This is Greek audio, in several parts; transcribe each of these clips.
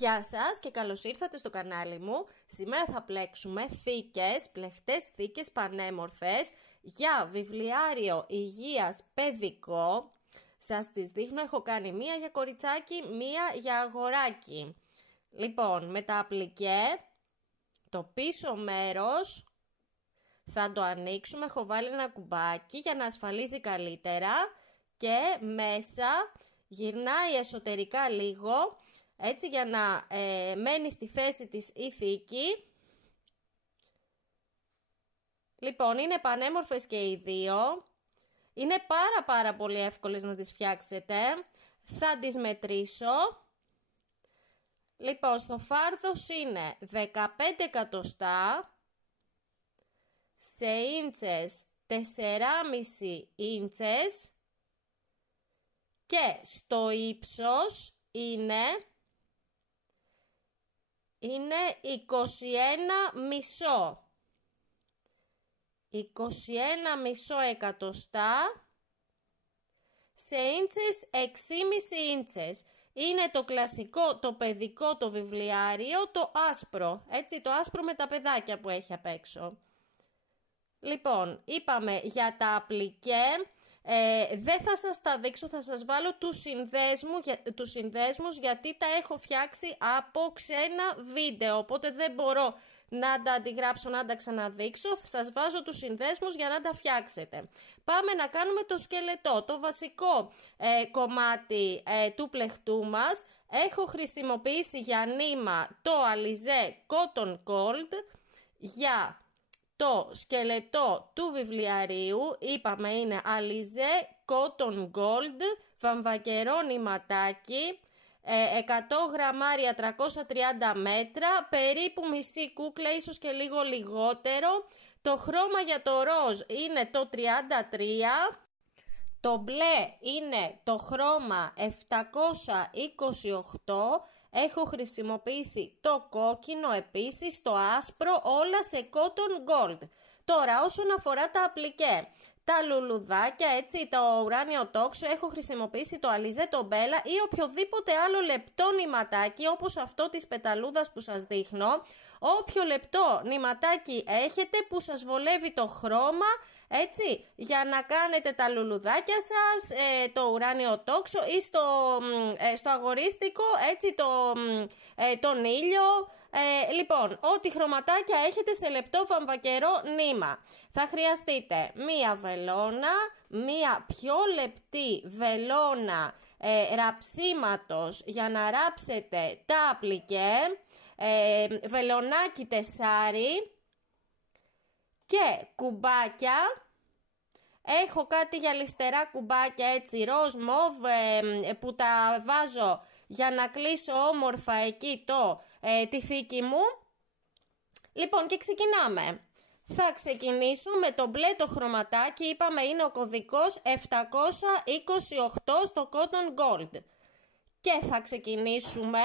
Γεια σας και καλώς ήρθατε στο κανάλι μου. Σήμερα θα πλέξουμε θήκες, πλεχτές θήκες πανέμορφες για βιβλιάριο υγείας παιδικό. Σας τις δείχνω, έχω κάνει μία για κοριτσάκι, μία για αγοράκι. Λοιπόν, με τα απλικέ, το πίσω μέρος θα το ανοίξουμε, έχω βάλει ένα κουμπάκι για να ασφαλίζει καλύτερα και μέσα γυρνάει εσωτερικά λίγο, έτσι για να μένει στη θέση της η θήκη. Λοιπόν, είναι πανέμορφες και οι δύο. Είναι πάρα πολύ εύκολες να τις φτιάξετε. Θα τις μετρήσω. Λοιπόν, στο φάρδος είναι 15 εκατοστά, σε ίντσες 4,5 ίντσες και στο ύψος είναι 21,5. 21,5 εκατοστά σε ίντσες 6,5 ίντσες. Είναι το κλασικό, το παιδικό, το βιβλιάριο, το άσπρο. Έτσι, το άσπρο με τα παιδάκια που έχει απ' έξω. Λοιπόν, είπαμε για τα απλικέ. Δεν θα σας τα δείξω, θα σας βάλω τους συνδέσμους γιατί τα έχω φτιάξει από ξένα βίντεο, οπότε δεν μπορώ να τα αντιγράψω, να τα ξαναδείξω. Θα σας βάζω τους συνδέσμους για να τα φτιάξετε. Πάμε να κάνουμε το σκελετό, το βασικό κομμάτι του πλεχτού μας. Έχω χρησιμοποιήσει για νήμα το Alize Cotton Gold. Για το σκελετό του βιβλιαρίου, είπαμε είναι Alize Cotton Gold, βαμβακερό νηματάκι, 100 γραμμάρια, 330 μέτρα, περίπου μισή κούκλα, ίσως και λίγο λιγότερο. Το χρώμα για το ροζ είναι το 33. Το μπλε είναι το χρώμα 728, έχω χρησιμοποιήσει το κόκκινο επίσης, το άσπρο, όλα σε cotton gold. Τώρα όσον αφορά τα απλικέ, τα λουλουδάκια, έτσι, το ουράνιο τόξο, έχω χρησιμοποιήσει το Alize, το Bella ή οποιοδήποτε άλλο λεπτό νηματάκι όπως αυτό της πεταλούδας που σας δείχνω. Όποιο λεπτό νηματάκι έχετε που σας βολεύει το χρώμα, έτσι, για να κάνετε τα λουλουδάκια σας, το ουράνιο τόξο ή στο αγορίστικο, έτσι, τον ήλιο. Λοιπόν, ό,τι χρωματάκια έχετε σε λεπτό βαμβακερό νήμα. Θα χρειαστείτε μία βελόνα, μία πιο λεπτή βελόνα ραψίματος για να ράψετε τα απλικέ, βελονάκι τεσάρι και κουμπάκια. Έχω κάτι γυαλιστερά κουμπάκια, έτσι, ροζ, μοβ, που τα βάζω για να κλείσω όμορφα εκεί τη θήκη μου. Λοιπόν, και ξεκινάμε. Θα ξεκινήσω με το μπλε το χρωματάκι, είπαμε είναι ο κωδικός 728 στο Cotton Gold. Και θα ξεκινήσουμε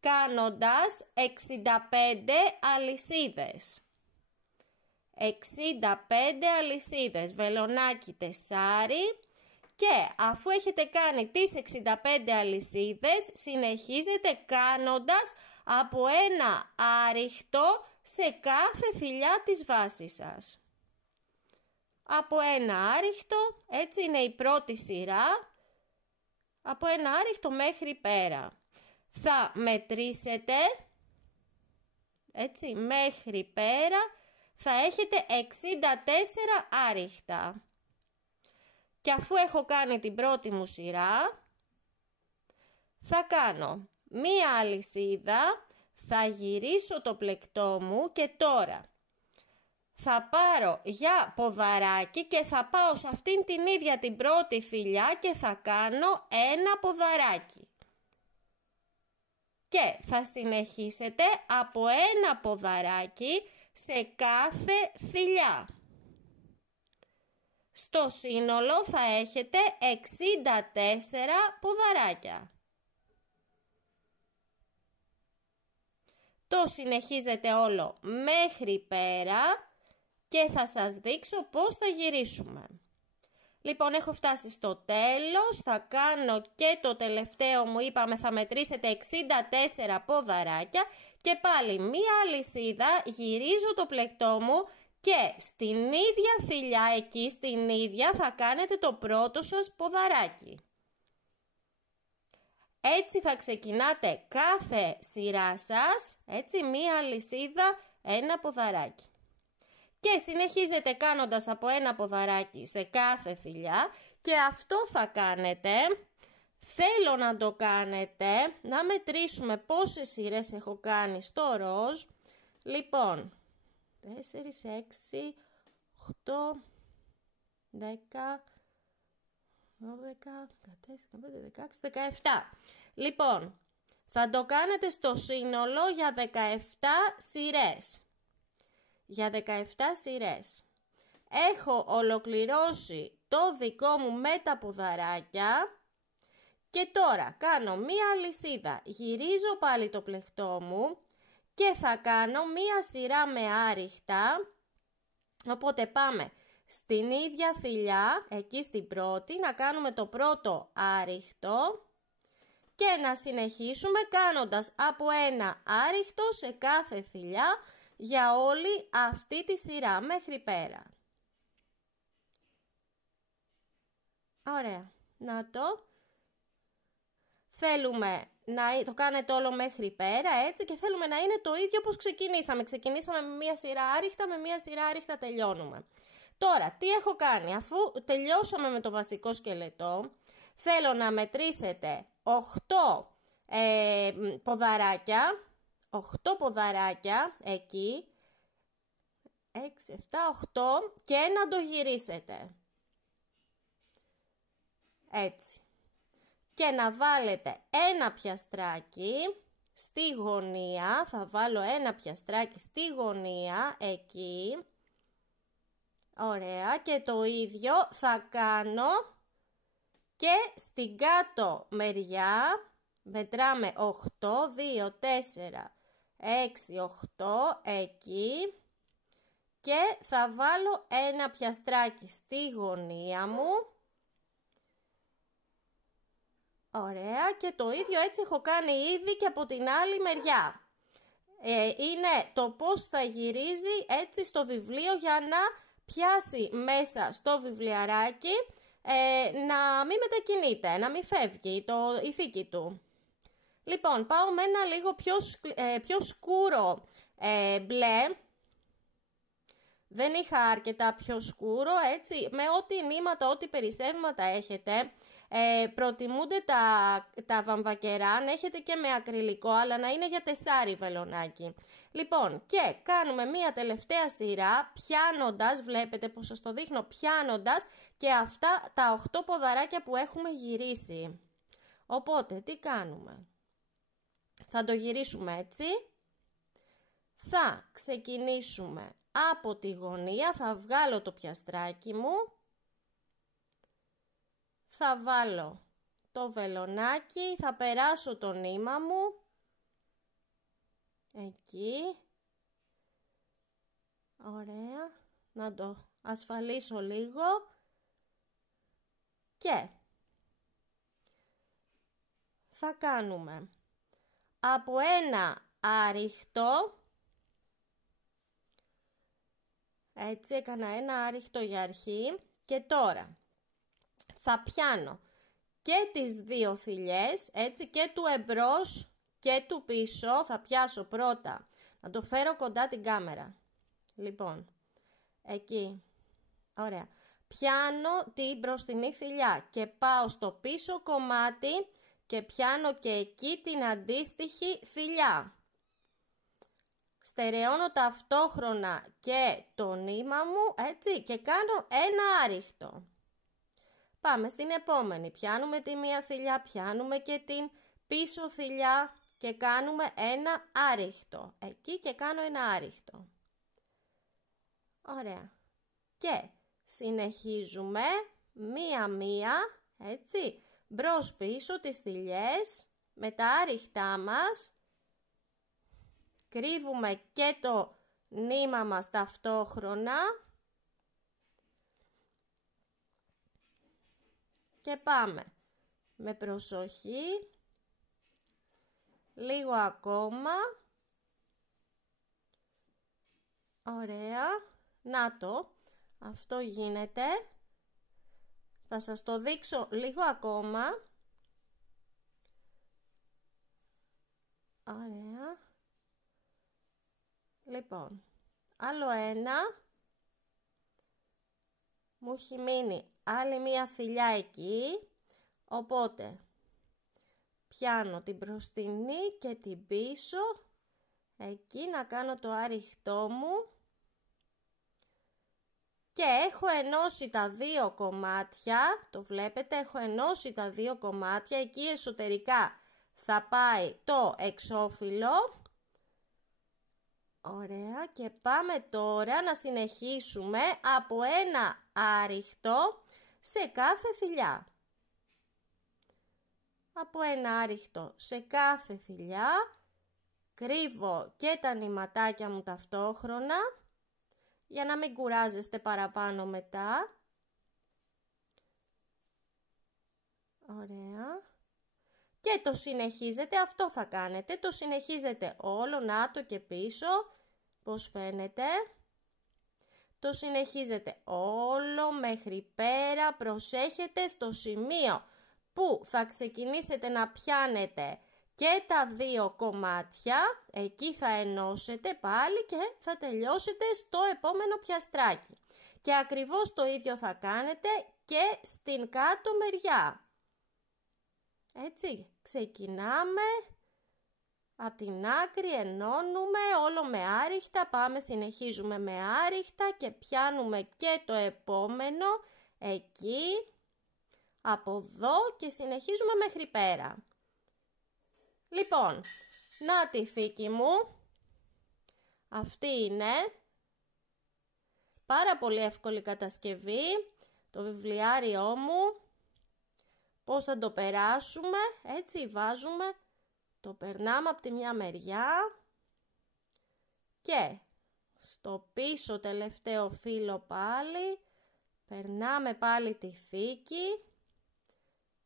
κάνοντας 65 αλυσίδες. 65 αλυσίδες, βελονάκι τεσάρι, και αφού έχετε κάνει τις 65 αλυσίδες συνεχίζετε κάνοντας από ένα άριχτο σε κάθε θηλιά της βάσης σας. Από ένα άριχτο, έτσι είναι η πρώτη σειρά, από ένα άριχτο μέχρι πέρα. Θα μετρήσετε, έτσι, μέχρι πέρα θα έχετε 64 άριχτα. Και αφού έχω κάνει την πρώτη μου σειρά, θα κάνω μία αλυσίδα, θα γυρίσω το πλεκτό μου και τώρα θα πάρω για ποδαράκι και θα πάω σε αυτήν την ίδια την πρώτη θηλιά και θα κάνω ένα ποδαράκι. Και θα συνεχίσετε από ένα ποδαράκι σε κάθε θηλιά. Στο σύνολο θα έχετε 64 ποδαράκια. Το συνεχίζετε όλο μέχρι πέρα και θα σας δείξω πώς θα γυρίσουμε. Λοιπόν, έχω φτάσει στο τέλος, θα κάνω και το τελευταίο μου, είπαμε θα μετρήσετε 64 ποδαράκια και πάλι μία αλυσίδα, γυρίζω το πλεκτό μου και στην ίδια θηλιά, εκεί στην ίδια θα κάνετε το πρώτο σας ποδαράκι. Έτσι θα ξεκινάτε κάθε σειρά σας, έτσι μία αλυσίδα, ένα ποδαράκι. Και συνεχίζετε κάνοντας από ένα ποδαράκι σε κάθε θηλιά και αυτό θα κάνετε, θέλω να το κάνετε, να μετρήσουμε πόσες σειρές έχω κάνει στο ροζ. Λοιπόν, 4, 6, 8, 10, 12, 14, 15, 16, 17. Λοιπόν, θα το κάνετε στο σύνολο για 17 σειρές. Για 17 σειρές. Έχω ολοκληρώσει το δικό μου με τα ποδαράκια και τώρα κάνω μία αλυσίδα, γυρίζω πάλι το πλεκτό μου και θα κάνω μία σειρά με άριχτα, οπότε πάμε στην ίδια θηλιά, εκεί στην πρώτη, να κάνουμε το πρώτο άριχτο και να συνεχίσουμε κάνοντας από ένα άριχτο σε κάθε θηλιά για όλη αυτή τη σειρά μέχρι πέρα. Ωραία, να το. Θέλουμε να το κάνετε όλο μέχρι πέρα, έτσι, και θέλουμε να είναι το ίδιο όπως ξεκινήσαμε. Ξεκινήσαμε με μία σειρά άριχτα, με μία σειρά άριχτα τελειώνουμε. Τώρα, τι έχω κάνει, αφού τελειώσαμε με το βασικό σκελετό, θέλω να μετρήσετε 8 ποδαράκια, 8 ποδαράκια εκεί, 6, 7, 8 και να το γυρίσετε. Έτσι. Και να βάλετε ένα πιαστράκι στη γωνία, θα βάλω ένα πιαστράκι στη γωνία εκεί. Ωραία, και το ίδιο θα κάνω και στην κάτω μεριά. Μετράμε 8, 2, 4, 6, 8 εκεί και θα βάλω ένα πιαστράκι στη γωνία μου. Ωραία, και το ίδιο έτσι έχω κάνει ήδη και από την άλλη μεριά. Είναι το πώς θα γυρίζει έτσι στο βιβλίο για να πιάσει μέσα στο βιβλιαράκι, να μην μετακινείται, να μην φεύγει η θήκη του. Λοιπόν, πάω με ένα λίγο πιο σκούρο μπλε. Δεν είχα αρκετά πιο σκούρο, έτσι, με ό,τι νήματα, ό,τι περισσεύματα έχετε. Προτιμούνται τα βαμβακερά, αν έχετε και με ακριλικό, αλλά να είναι για τεσάρι βελονάκι. Λοιπόν, και κάνουμε μία τελευταία σειρά, πιάνοντας, βλέπετε πως σας το δείχνω, πιάνοντας και αυτά τα 8 ποδαράκια που έχουμε γυρίσει. Οπότε, τι κάνουμε? Θα το γυρίσουμε έτσι. Θα ξεκινήσουμε από τη γωνία, θα βγάλω το πιαστράκι μου. Θα βάλω το βελονάκι, θα περάσω το νήμα μου, εκεί, ωραία, να το ασφαλίσω λίγο και θα κάνουμε από ένα άριχτο, έτσι έκανα ένα άριχτο για αρχή και τώρα θα πιάνω και τις δύο θηλιές, έτσι, και του εμπρός και του πίσω. Θα πιάσω πρώτα, να το φέρω κοντά την κάμερα. Λοιπόν, εκεί, ωραία. Πιάνω την μπροστινή θηλιά και πάω στο πίσω κομμάτι και πιάνω και εκεί την αντίστοιχη θηλιά. Στερεώνω ταυτόχρονα και το νήμα μου, έτσι, και κάνω ένα άριχτο. Πάμε στην επόμενη, πιάνουμε τη μία θηλιά, πιάνουμε και την πίσω θηλιά και κάνουμε ένα άριχτο. Εκεί και κάνω ένα άριχτο. Ωραία. Και συνεχίζουμε μία-μία, έτσι, μπρος πίσω τις θηλιές με τα άριχτά μας. Κρύβουμε και το νήμα μας ταυτόχρονα. Και πάμε με προσοχή, λίγο ακόμα. Ωραία, να το, αυτό γίνεται. Θα σας το δείξω λίγο ακόμα. Ωραία. Λοιπόν, άλλο ένα. Μου έχει μείνει άλλη μία θηλιά εκεί. Οπότε, πιάνω την μπροστινή και την πίσω. Εκεί να κάνω το άριχτό μου. Και έχω ενώσει τα δύο κομμάτια. Το βλέπετε, έχω ενώσει τα δύο κομμάτια. Εκεί εσωτερικά θα πάει το εξώφυλλο. Ωραία, και πάμε τώρα να συνεχίσουμε από ένα άριχτο σε κάθε θηλιά. Από ένα άριχτο σε κάθε θηλιά. Κρύβω και τα νηματάκια μου ταυτόχρονα για να μην κουράζεστε παραπάνω μετά. Ωραία. Και το συνεχίζετε, αυτό θα κάνετε, το συνεχίζετε όλο, να το και πίσω, πώς φαίνεται. Το συνεχίζετε όλο μέχρι πέρα, προσέχετε στο σημείο που θα ξεκινήσετε να πιάνετε και τα δύο κομμάτια, εκεί θα ενώσετε πάλι και θα τελειώσετε στο επόμενο πιαστράκι. Και ακριβώς το ίδιο θα κάνετε και στην κάτω μεριά. Έτσι, ξεκινάμε, από την άκρη ενώνουμε όλο με άριχτα, πάμε συνεχίζουμε με άριχτα και πιάνουμε και το επόμενο εκεί, από εδώ και συνεχίζουμε μέχρι πέρα. Λοιπόν, να τη θήκη μου, αυτή είναι, πάρα πολύ εύκολη κατασκευή, το βιβλιάριό μου. Πώς θα το περάσουμε, έτσι βάζουμε, το περνάμε από τη μια μεριά και στο πίσω τελευταίο φύλλο πάλι, περνάμε πάλι τη θήκη.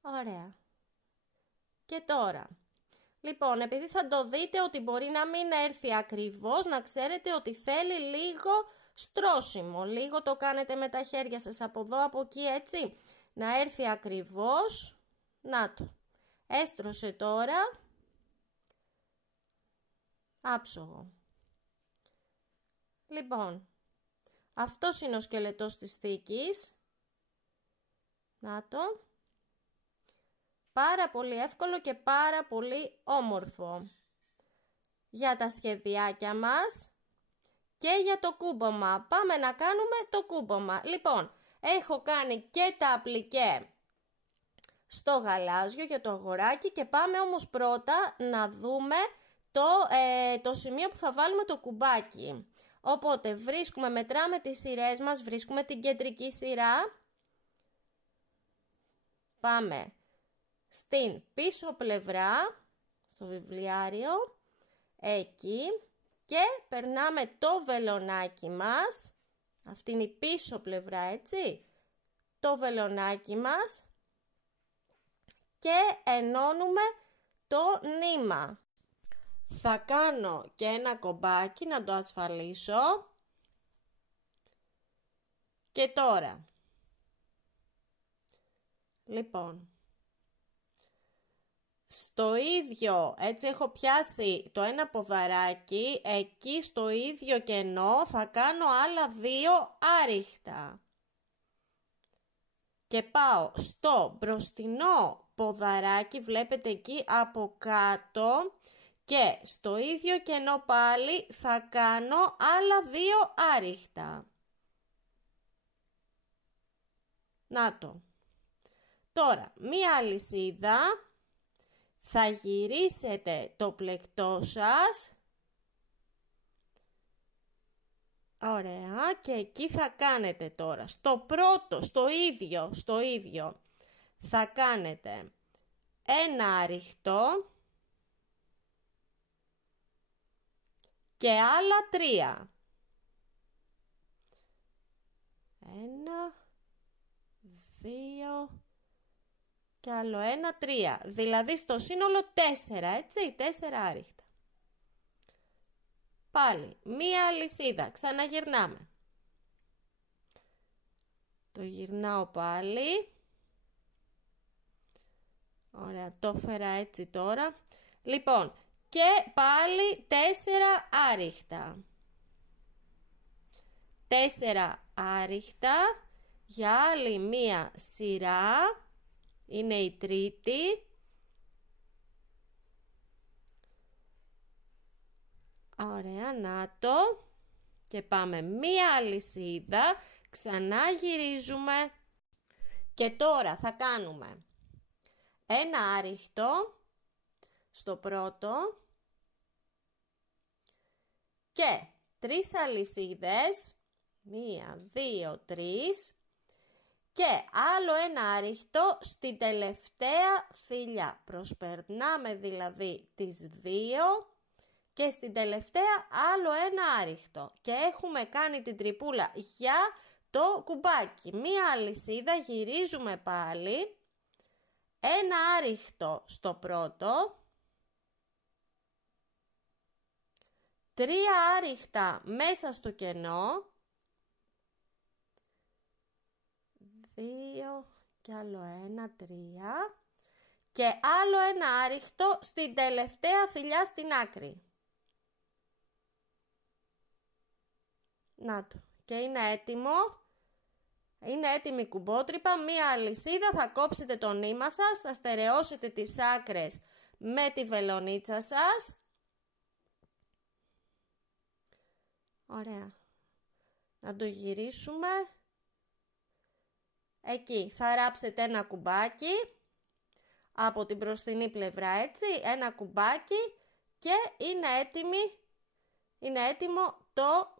Ωραία. Και τώρα, λοιπόν, επειδή θα το δείτε ότι μπορεί να μην έρθει ακριβώς, να ξέρετε ότι θέλει λίγο στρώσιμο, λίγο το κάνετε με τα χέρια σας από εδώ, από εκεί, έτσι. Να έρθει ακριβώς, να το, έστρωσε τώρα, άψογο. Λοιπόν, αυτός είναι ο σκελετός της θήκης, να το, πάρα πολύ εύκολο και πάρα πολύ όμορφο για τα σχεδιάκια μας και για το κούμπομα. Πάμε να κάνουμε το κούμπομα. Λοιπόν, έχω κάνει και τα απλικέ στο γαλάζιο για το αγοράκι και πάμε όμως πρώτα να δούμε το σημείο που θα βάλουμε το κουμπάκι. Οπότε βρίσκουμε, μετράμε τις σειρές μας, βρίσκουμε την κεντρική σειρά. Πάμε στην πίσω πλευρά, στο βιβλιάριο, εκεί και περνάμε το βελονάκι μας. Αυτή είναι η πίσω πλευρά, έτσι, το βελονάκι μας και ενώνουμε το νήμα. Θα κάνω και ένα κομπάκι να το ασφαλίσω. Και τώρα, λοιπόν, στο ίδιο, έτσι έχω πιάσει το ένα ποδαράκι, εκεί στο ίδιο κενό θα κάνω άλλα δύο άριχτα. Και πάω στο μπροστινό ποδαράκι, βλέπετε εκεί από κάτω, και στο ίδιο κενό πάλι θα κάνω άλλα δύο άριχτα. Να το. Τώρα, μία αλυσίδα, θα γυρίσετε το πλεκτό σας. Ωραία, και εκεί θα κάνετε τώρα, στο πρώτο, στο ίδιο, θα κάνετε ένα άριχτο και άλλα τρία. Ένα, δύο, και άλλο ένα 3. Δηλαδή στο σύνολο 4, έτσι, 4 άριχτα. Πάλι, μία αλυσίδα, ξαναγυρνάμε. Το γυρνάω πάλι. Ωραία, το έφερα έτσι τώρα. Λοιπόν, και πάλι 4 άριχτα. 4 άριχτα για άλλη μία σειρά. Είναι η τρίτη. Ωραία, να το. Και πάμε μία αλυσίδα. Ξανά γυρίζουμε. Και τώρα θα κάνουμε ένα άριχτο στο πρώτο και 3 αλυσίδες, 1, 2, 3 και άλλο ένα άριχτο στην τελευταία θηλιά. Προσπερνάμε δηλαδή τις 2 και στην τελευταία άλλο ένα άριχτο και έχουμε κάνει την τρυπούλα για το κουμπάκι. Μία αλυσίδα, γυρίζουμε πάλι. Ένα άριχτο στο πρώτο, 3 άριχτα μέσα στο κενό, 2 και άλλο ένα, 3 και άλλο ένα άριχτο στην τελευταία θηλιά στην άκρη. Να το, και είναι έτοιμο. Είναι έτοιμη η κουμπότρυπα, μία αλυσίδα, θα κόψετε το νήμα σας, θα στερεώσετε τις άκρες με τη βελονίτσα σας. Ωραία. Να το γυρίσουμε. Εκεί θα ράψετε ένα κουμπάκι από την μπροστινή πλευρά, έτσι, ένα κουμπάκι και είναι έτοιμο το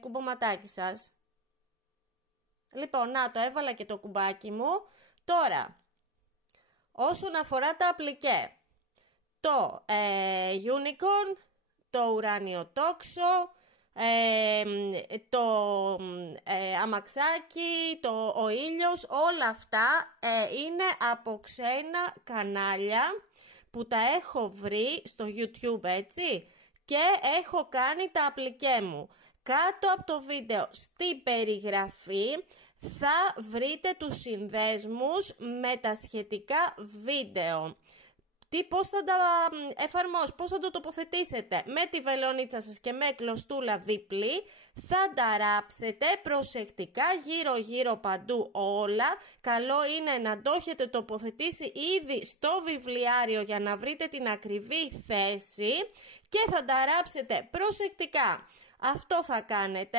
κουμποματάκι σας. Λοιπόν, να το έβαλα και το κουμπάκι μου. Τώρα, όσον αφορά τα απλικέ, το unicorn, το ουράνιο τόξο, το αμαξάκι, ο ήλιος, όλα αυτά είναι από ξένα κανάλια που τα έχω βρει στο YouTube, έτσι, και έχω κάνει τα απλικέ μου. Κάτω από το βίντεο στην περιγραφή θα βρείτε τους συνδέσμους με τα σχετικά βίντεο. Πώς θα τα εφαρμόσετε, πώς θα το τοποθετήσετε με τη βελονίτσα σας και με κλωστούλα δίπλη. Θα τα ράψετε προσεκτικά γύρω παντού όλα. Καλό είναι να το έχετε τοποθετήσει ήδη στο βιβλιάριο για να βρείτε την ακριβή θέση και θα τα ράψετε προσεκτικά. Αυτό θα κάνετε.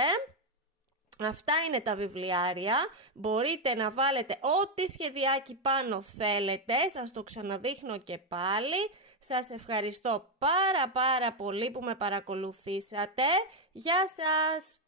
Αυτά είναι τα βιβλιάρια. Μπορείτε να βάλετε ό,τι σχεδιάκι πάνω θέλετε. Σας το ξαναδείχνω και πάλι. Σας ευχαριστώ πάρα πολύ που με παρακολουθήσατε. Γεια σας!